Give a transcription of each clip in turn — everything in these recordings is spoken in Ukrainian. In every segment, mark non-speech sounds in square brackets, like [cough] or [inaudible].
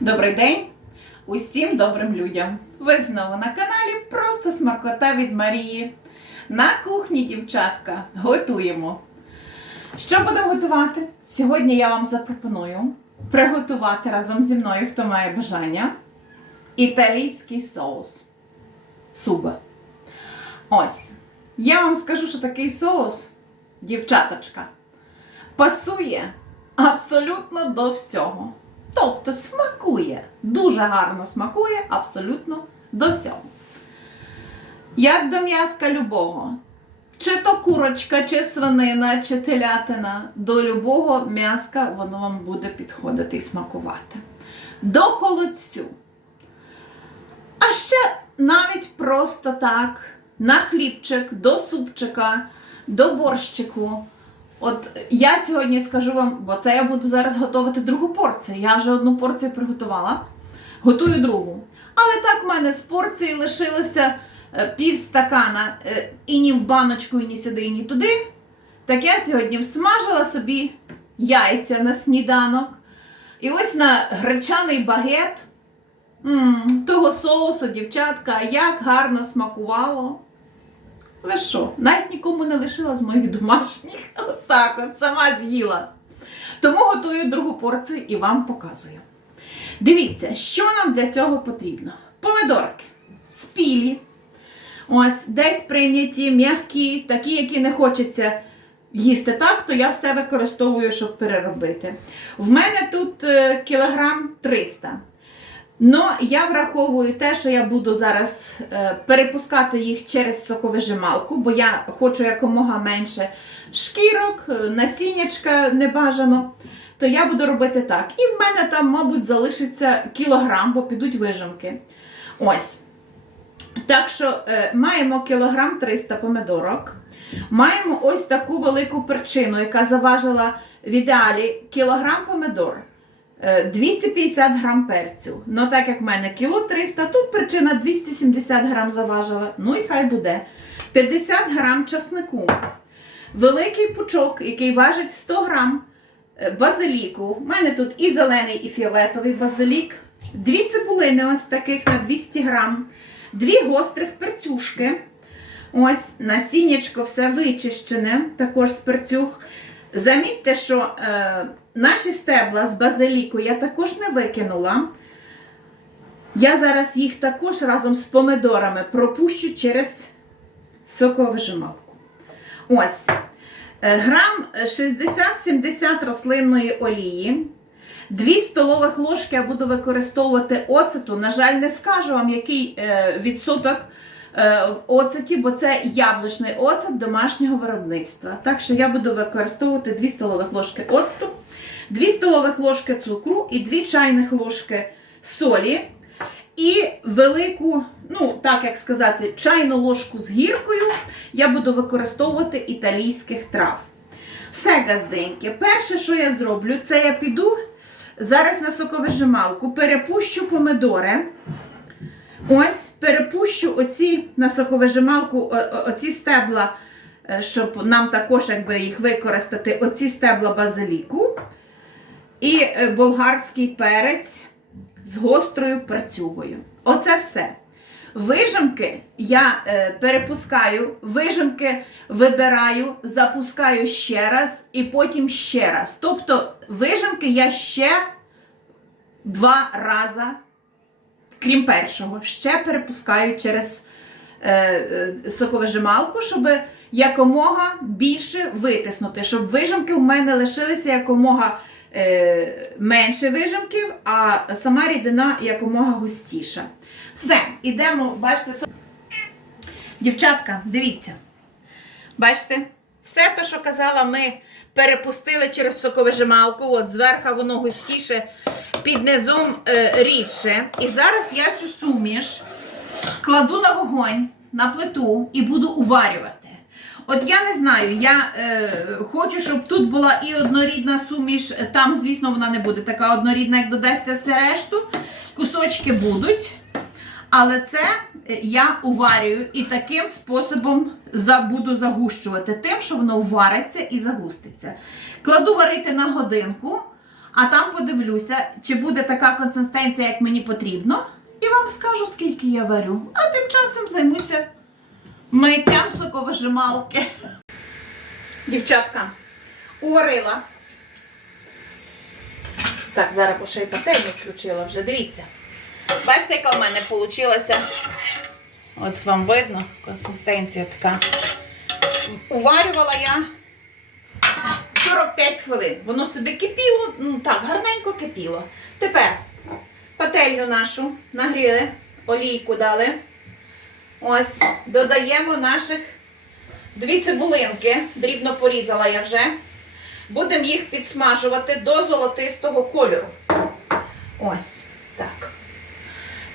Добрий день усім добрим людям! Ви знову на каналі Просто смакота від Марії. На кухні, дівчатка, готуємо. Що будемо готувати? Сьогодні я вам запропоную приготувати разом зі мною, хто має бажання, італійський соус. Суба. Ось. Я вам скажу, що такий соус, дівчаточка, пасує абсолютно до всього. Тобто смакує, дуже гарно смакує абсолютно до всього. Як до м'яска любого. Чи то курочка, чи свинина, чи телятина, до любого м'яска воно вам буде підходити і смакувати. До холодцю. А ще навіть просто так, на хлібчик, до супчика, до борщику. От я сьогодні скажу вам, бо це я буду зараз готувати другу порцію. Я вже одну порцію приготувала, готую другу. Але так в мене з порції лишилося е, пів стакана е, і ні в баночку, і ні сюди, і ні туди. Так я сьогодні всмажила собі яйця на сніданок. І ось на гречаний багет м, того соусу, дівчатка, як гарно смакувало. Ви що, навіть нікому не лишила з моїх домашніх. [laughs] Отак от, сама з'їла. Тому готую другу порцію і вам показую. Дивіться, що нам для цього потрібно. Помидорки спілі. Ось, десь прийняті, м'які, такі, які не хочеться їсти так, то я все використовую, щоб переробити. В мене тут е, кілограм 300. Ну, я враховую те, що я буду зараз е, перепускати їх через соковижималку, бо я хочу якомога менше шкірок, е, насіннячка небажано. То я буду робити так. І в мене там, мабуть, залишиться кілограм, бо підуть вижимки. Ось. Так що е, маємо кілограм 300 помидорок. Маємо ось таку велику перчину, яка заважила в ідеалі кілограм помидор. Е, 250 грам перцю. Ну, так як в мене кіло 300, тут причина 270 грам заважила. Ну і хай буде. 50 грам часнику. Великий пучок, який важить 100 грам е, базиліку. У мене тут і зелений, і фіолетовий базилік. Дві цибулини ось таких на 200 грам. Дві гострих перцюшки. Ось насіннячко все вичищене, також з перцюх. Замітьте, що е, наші стебла з базиліку я також не викинула. Я зараз їх також разом з помидорами пропущу через соковижималку. Ось. Е, Грам 60-70 рослинної олії. 2 столових ложки я буду використовувати оцету. На жаль, не скажу вам, який е, відсоток в оцеті, бо це яблучний оцет домашнього виробництва. Так що я буду використовувати 2 столових ложки оцту, 2 столових ложки цукру і 2 чайних ложки солі. І велику, ну, так як сказати, чайну ложку з гіркою я буду використовувати італійських трав. Все, газденьки. Перше, що я зроблю, це я піду зараз на соковижималку, перепущу помидори. Ось, перепущу оці на соковижималку, оці стебла, е, щоб нам також якби їх використати, оці стебла базиліку. І е, болгарський перець з гострою перцюгою. Оце все. Вижимки я е, перепускаю, вижимки вибираю, запускаю ще раз і потім ще раз. Тобто вижимки я ще два рази, крім першого, ще перепускаю через е, е, соковижималку, щоб якомога більше витиснути, щоб вижимки у мене лишилися якомога е, менше вижимків, а сама рідина якомога густіша. Все, ідемо, бачите, дівчатка, дивіться. Бачите, все те, що казала, ми перепустили через соковижималку, от зверху воно густіше, під низом е, рідше. І зараз я цю суміш кладу на вогонь, на плиту і буду уварювати. От я не знаю, я е, хочу, щоб тут була і однорідна суміш. Там, звісно, вона не буде така однорідна, як додасться все решту. Кусочки будуть. Але це я уварюю і таким способом буду загущувати тим, що воно вариться і загуститься. Кладу варити на годинку, А там подивлюся, чи буде така консистенція, як мені потрібно. І вам скажу, скільки я варю. А тим часом займуся миттям соковижималки. Дівчатка, уварила. Так, зараз ще й пательню включила вже. Дивіться. Бачите, яка в мене вийшла? От вам видно, консистенція така. Уварювала я 45 хвилин. Воно собі кипіло, ну так, гарненько кипіло. Тепер пательню нашу нагріли, олійку дали. Ось, додаємо наших дві цибулинки, дрібно порізала я вже. Будемо їх підсмажувати до золотистого кольору. Ось так.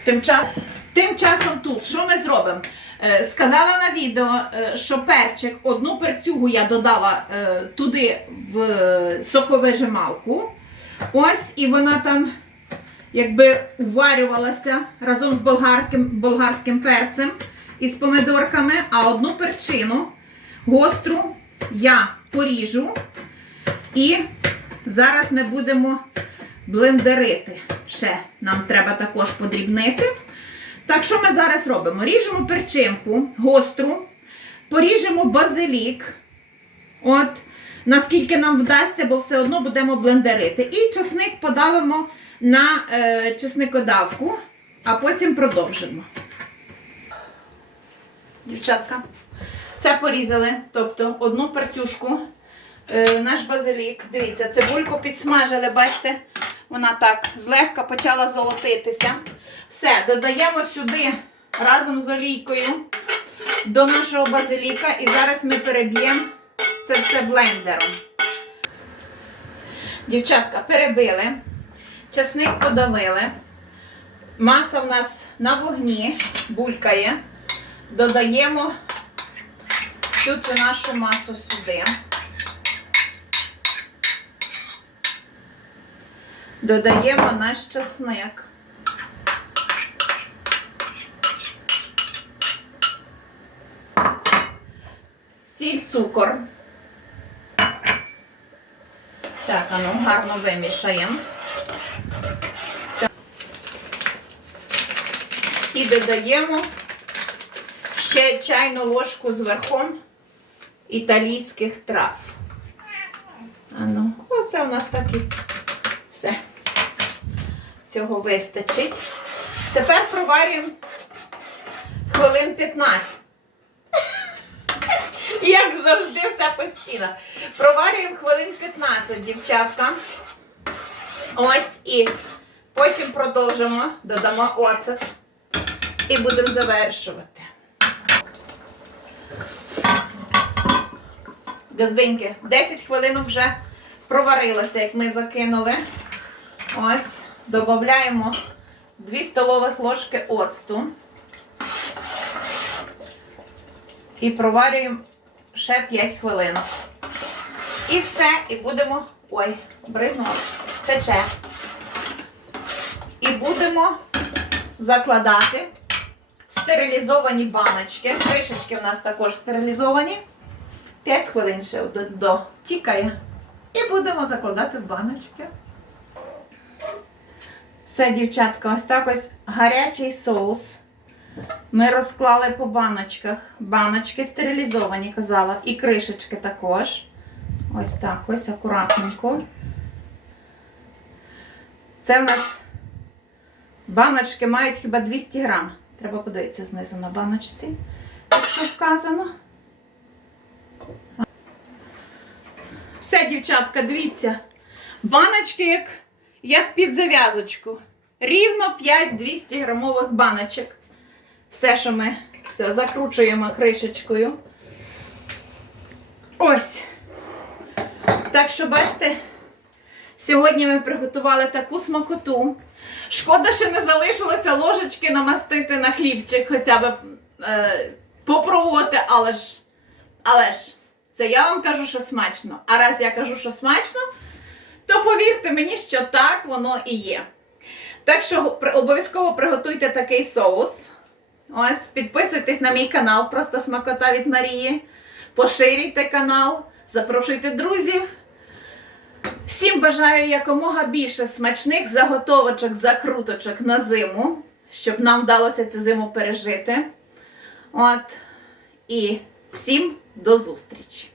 Тим, ча... Тим часом тут, що ми зробимо? Е, сказала на відео, е, що перчик, одну перцюгу я додала е, туди в соковижималку. Ось, і вона там якби уварювалася разом з болгарським, болгарським перцем і з помидорками, а одну перчину гостру я поріжу. І зараз ми будемо блендерити. Ще нам треба також подрібнити. Так, що ми зараз робимо? Ріжемо перчинку гостру, поріжемо базилік. От, наскільки нам вдасться, бо все одно будемо блендерити. І часник подавимо на е, чесникодавку, а потім продовжимо. Дівчатка, це порізали, тобто одну перцюшку, е, наш базилік. Дивіться, цибульку підсмажили, бачите, вона так злегка почала золотитися. Все, додаємо сюди разом з олійкою до нашого базиліка і зараз ми переб'ємо це все блендером. Дівчатка, перебили, часник подавили. Маса в нас на вогні булькає. Додаємо всю цю нашу масу сюди. Додаємо наш часник. Сіль, цукор. Так, а ну гарно вимішаємо. І додаємо ще чайну ложку з верхом італійських трав. А ну, оце у нас так і все. Цього вистачить. Тепер проварюємо хвилин 15. [laughs] Як завжди, все постійно. Проварюємо хвилин 15, дівчатка. Ось і потім продовжимо, додамо оцет і будемо завершувати. Газдинки, 10 хвилин вже проварилося, як ми закинули. Ось, додаємо 2 столових ложки оцту. І проварюємо ще 5 хвилин. І все, і будемо. Ой, бризнуло, тече. І будемо закладати в стерилізовані баночки. Кришечки в нас також стерилізовані. 5 хвилин ще до, до тікає. І будемо закладати в баночки. Все, дівчатка, ось так ось гарячий соус. Ми розклали по баночках. Баночки стерилізовані, казала, і кришечки також. Ось так, ось акуратненько. Це в нас баночки мають хіба 200 грам. Треба подивитися знизу на баночці, якщо вказано. Все, дівчатка, дивіться. Баночки як, як під зав'язочку. Рівно 5 200 грамових баночок. Все, що ми все, закручуємо кришечкою. Ось. Так що, бачите, сьогодні ми приготували таку смакоту. Шкода, що не залишилося ложечки намастити на хлібчик, хоча б е, попробувати, але ж, але ж, це я вам кажу, що смачно. А раз я кажу, що смачно, то повірте мені, що так воно і є. Так що обов'язково приготуйте такий соус. Ось, підписуйтесь на мій канал, просто смакота від Марії. Поширюйте канал, запрошуйте друзів. Всім бажаю якомога більше смачних заготовочок, закруточок на зиму, щоб нам вдалося цю зиму пережити. От. І всім до зустрічі!